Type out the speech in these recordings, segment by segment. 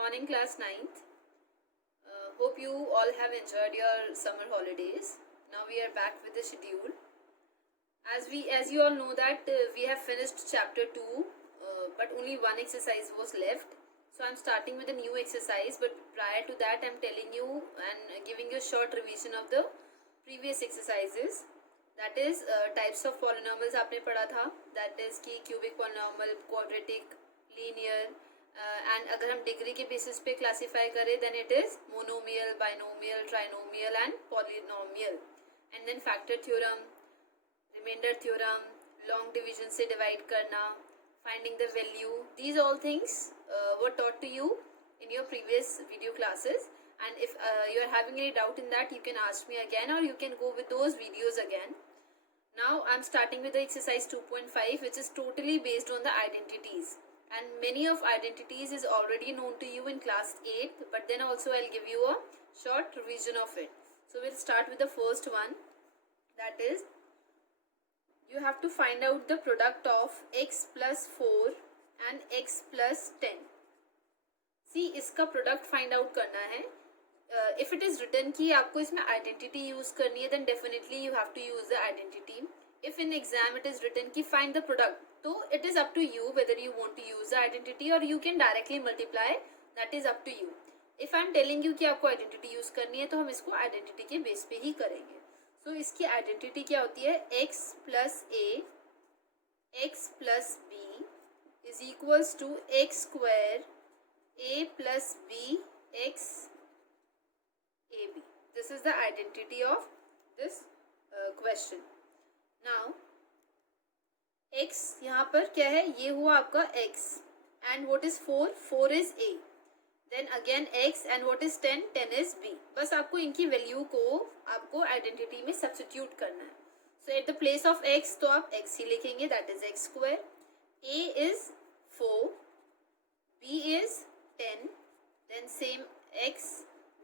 morning, class 9th. Hope you all have enjoyed your summer holidays. Now we are back with the schedule. As you all know that we have finished chapter 2, but only one exercise was left. So I'm starting with a new exercise, but prior to that I'm telling you and giving you a short revision of the previous exercises. That is types of polynomials आपने पढ़ा था. That is कि cubic polynomial, quadratic, linear, and अगर हम degree के basis पे classify करें then it is monomial, binomial, trinomial and polynomial. And then factor theorem, remainder theorem, long division से डिवाइड करना, finding the value, these all things were taught to you in your previous video classes. And if you are having any doubt in that, you can ask me again or you can go with those videos again. Now I'm starting with the exercise 2.5, which is totally based on the identities. And many of identities is already known to you in class 8, but then also I'll give you a short revision of it. So we'll start with the first one. That is, you have to find out the product of x plus 4 and x plus 10. See, इसका product find out करना है. If it is written कि आपको इसमें identity use करनी है then definitely you have to use the identity. If in exam it is written कि find the product, तो it is up to you whether you want to use the identity और you can directly multiply. That is up to you. If I am telling you कि आपको identity use करनी है तो हम इसको आइडेंटिटी के बेस पे ही करेंगे. सो इसकी आइडेंटिटी क्या होती है? X plus a x plus b is equals to x square a plus b x ab. This is the identity of this question. Now x यहाँ पर क्या है? ये हुआ आपका x and what is 4? 4 is a. Then again x and what is 10? 10 is b. बस आपको इनकी वैल्यू को आपको आइडेंटिटी में सब्स्टिट्यूट करना है. So at the place of x तो आप x ही लिखेंगे, that is x square. a is 4, b is 10, then same x,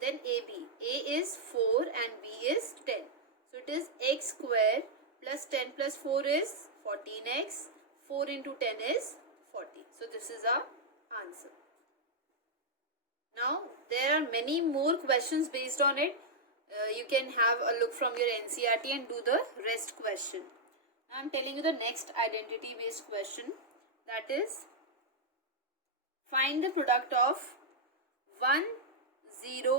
then ab. a is 4 and b is 10. So it is x square plus 10 plus 4 is 14x. 4 into 10 is 40. So this is our answer. Now there are many more questions based on it. You can have a look from your NCERT and do the rest question. I am telling you the next identity based question. That is, find the product of 1, 0,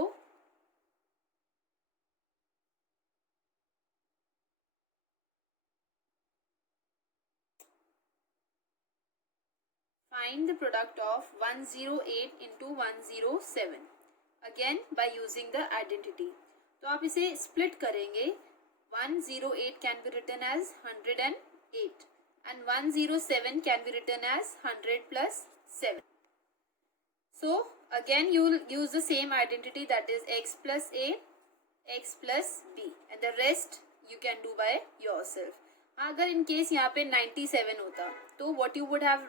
find the product of 108 into 107 again by using the identity. तो आप इसे स्प्लिट करेंगे. 108 can be written as 108 and 107 can be written as 100 plus 7. So again you will use the same identity, that is x plus a, x plus b, and the rest you can do by yourself. अगर in case यहाँ पे 97 होता तो what you would have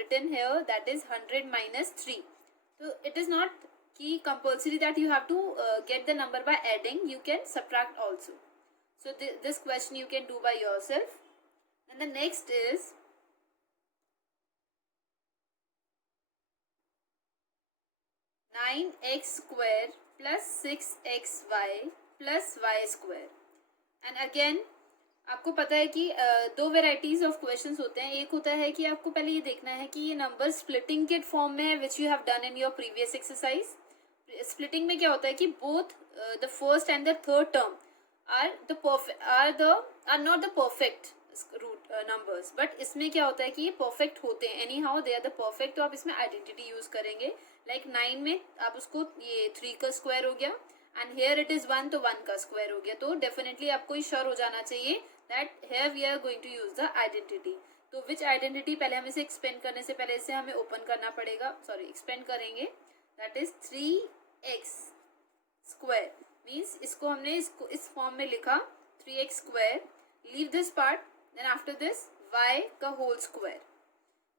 written here, that is 100 minus 3. So it is not कि compulsory that you have to get the number by adding, you can subtract also. So this question you can do by yourself. And the next is 9x square plus 6xy plus y square. And again आपको पता है कि दो varieties of questions होते हैं. एक होता है कि आपको पहले ये देखना है कि ये नंबर स्प्लिटिंग के फॉर्म में है, which you have done in your previous exercise. Splitting में क्या होता है कि both the first and the third term are not the perfect root numbers, but इसमें क्या होता है कि ये परफेक्ट होते हैं. Anyhow they are the perfect. तो आप इसमें आइडेंटिटी यूज करेंगे. लाइक 9 में आप उसको ये 3 का स्क्वायर हो गया एंड हेयर इट इज 1 तो 1 का स्क्वायर हो गया. तो डेफिनेटली आपको श्योर हो जाना चाहिए that here we are going to use the identity. तो विच आइडेंटिटी, पहले हम इसे एक्सपेंड करने से पहले इसे हमें ओपन करना पड़ेगा, सॉरी एक्सपेंड करेंगे. That is 3x square means इसको हमने इसको इस फॉर्म में लिखा 3x square. Leave this part, then after this y का whole square.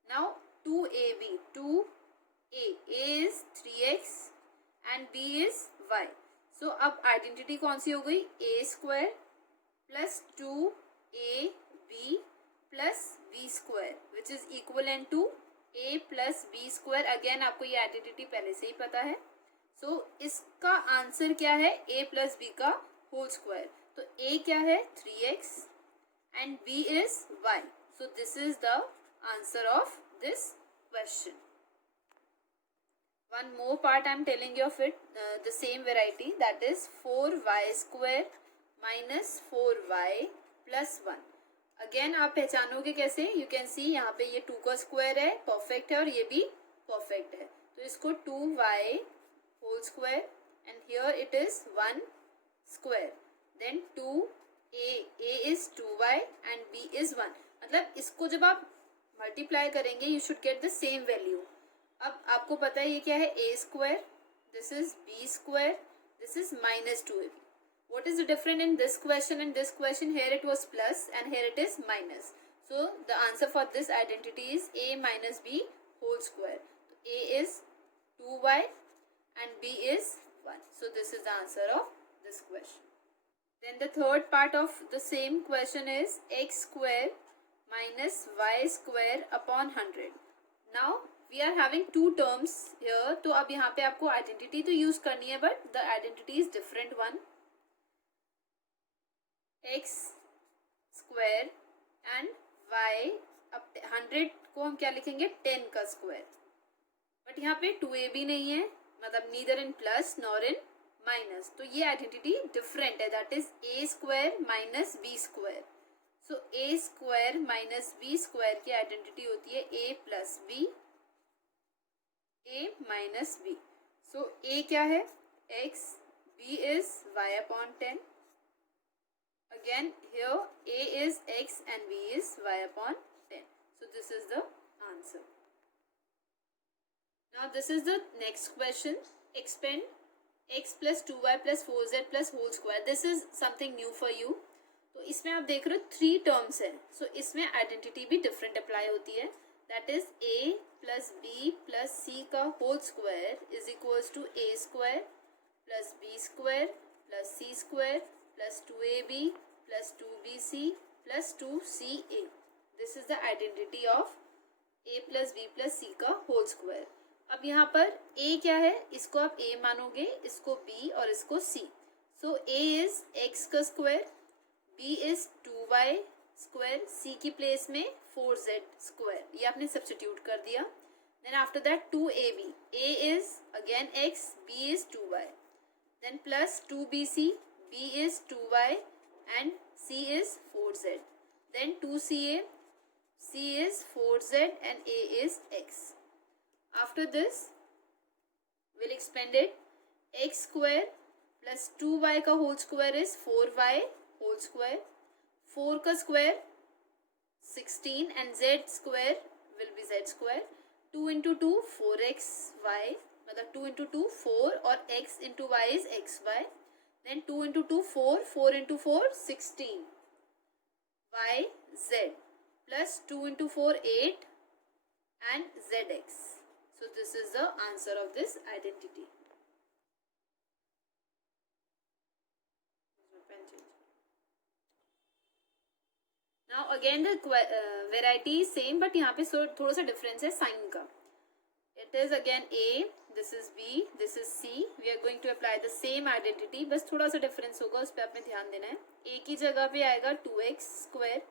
Now 2ab, 2a is 3x and b is y. So अब आइडेंटिटी कौन सी हो गई? a square plus 2ab plus b square which is equal to a plus b square, again आपको ये आइडेंटिटी पहले से ही पता है. सो इसका आंसर क्या है, a प्लस बी का होल स्क्वायर. तो a क्या है 3x and b is y. So this is the answer of this question. One more part I am telling you of it, the same variety, that is 4y square minus 4y plus 1. अगेन आप पहचानोगे कैसे, you can see यहाँ पे ये 2 का स्क्वायर है, परफेक्ट है, और ये भी परफेक्ट है. तो इसको 2y whole square and here it is 1 square, then 2a is 2y and b is 1. मतलब इसको जब आप मल्टीप्लाई करेंगे you should get the same value. अब आपको पता है ये क्या है, a square, this is b square, this is minus 2ab. What is the difference in this question and this question? Here it was plus and here it is minus. So the answer for this identity is a minus b whole square. So a is 2y and b is 1. So this is the answer of this question. Then the third part of the same question is x square minus y square upon 100. Now we are having two terms here. तो अब यहाँ पे आपको identity तो use करनी है, but the identity is different one. x square and y, अब 100 को हम क्या लिखेंगे 10 का स्क्वायर. बट यहाँ पे 2ab नहीं है, मतलब नीदर इन प्लस नॉर इन माइनस. तो ये आइडेंटिटी डिफरेंट है, that is a square minus b square. So a square minus b square की आइडेंटिटी होती है a plus b, a minus b. सो a क्या है x, b is y upon 10. Again here a is x and b is y upon 10. So this is the answer. Now this is the next question. Expand x plus 2y plus 4z plus whole square. This is something new for you. तो इसमें आप देख रहे हो 3 टर्म्स है. सो इसमें आइडेंटिटी भी different apply होती है. That is a plus b plus c का whole square is equals to a square plus b square plus c square plus 2ab plus 2bc plus 2ca. This is the identity of a plus b plus c का whole square. अब यहाँ पर a क्या है, इसको आप a मानोगे, इसको b और इसको c. So a is x का square, b is 2y square, c की प्लेस में 4z स्क्वायर, ये आपने सब्स्टिट्यूट कर दिया. Then after that 2ab, a is again x, b is 2y, then plus 2bc, b is 2y and c is 4z, then 2ca, c is 4z and a is x. After this we'll expand it. X square plus 2y का whole square is 4y whole square, 4 का square 16 and z square will be z square. 2 into 2 4xy, मतलब 2 into 2 4 और x into y is xy. Then 2 into 2 4, 4 into 4 16 y z plus 2 into 4 8 and zx. So this is the answer of this identity. Now again the variety is same, but यहाँ पे थोड़ा सा difference है sign का. It is again a, this is b, this is c. We are going to apply the same identity, बस थोड़ा सा difference होगा, उस पर आपने ध्यान देना है. a की जगह पे आएगा 2x स्क्वायर,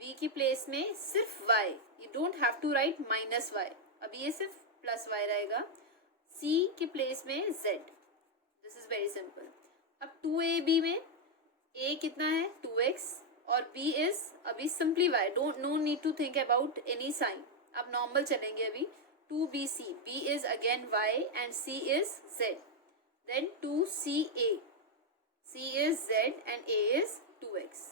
b की प्लेस में सिर्फ y, you don't have to write minus y, अभी ये सिर्फ प्लस y रहेगा. c की प्लेस में z. This is very simple. अब 2ab में a कितना है 2x और b is अभी simply y, no need to think about any sign. अब नॉर्मल चलेंगे अभी. 2bc, b is again y and c is z. Then 2ca, c is z and a is 2x.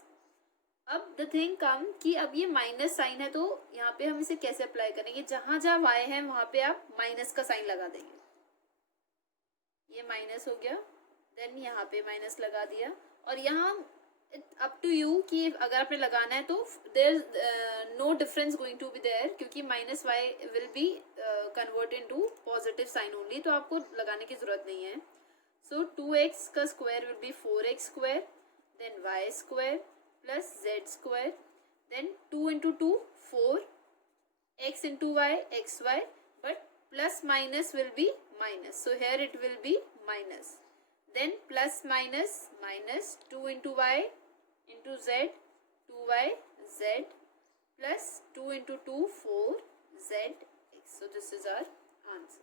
अब the thing come कि अब ये minus sign है, तो यहाँ पे हम इसे कैसे अप्लाई करेंगे, जहाँ जहाँ y है वहाँ पे आप माइनस का साइन लगा देंगे. ये माइनस हो गया, देन यहाँ पे माइनस लगा दिया, और यहाँ अप टू यू कि अगर आपने लगाना है तो there no difference going to be there, क्योंकि minus Y will be convert into positive sign only, तो आपको लगाने की जरूरत नहीं है. सो 2x का square will be 4x square, then y square plus z square, then 2 into 2 4 x into y, xy, but plus minus will be minus. So here it will be minus. Then plus minus minus 2 into y into z, 2y z plus 2 into 2, 4 z x. So this is our answer.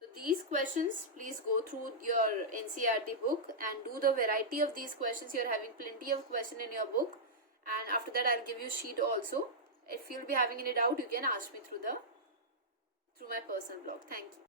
So these questions, please go through your NCERT book and do the variety of these questions. You are having plenty of questions in your book, and after that I'll give you sheet also. If you'll be having any doubt, you can ask me through my personal blog. Thank you.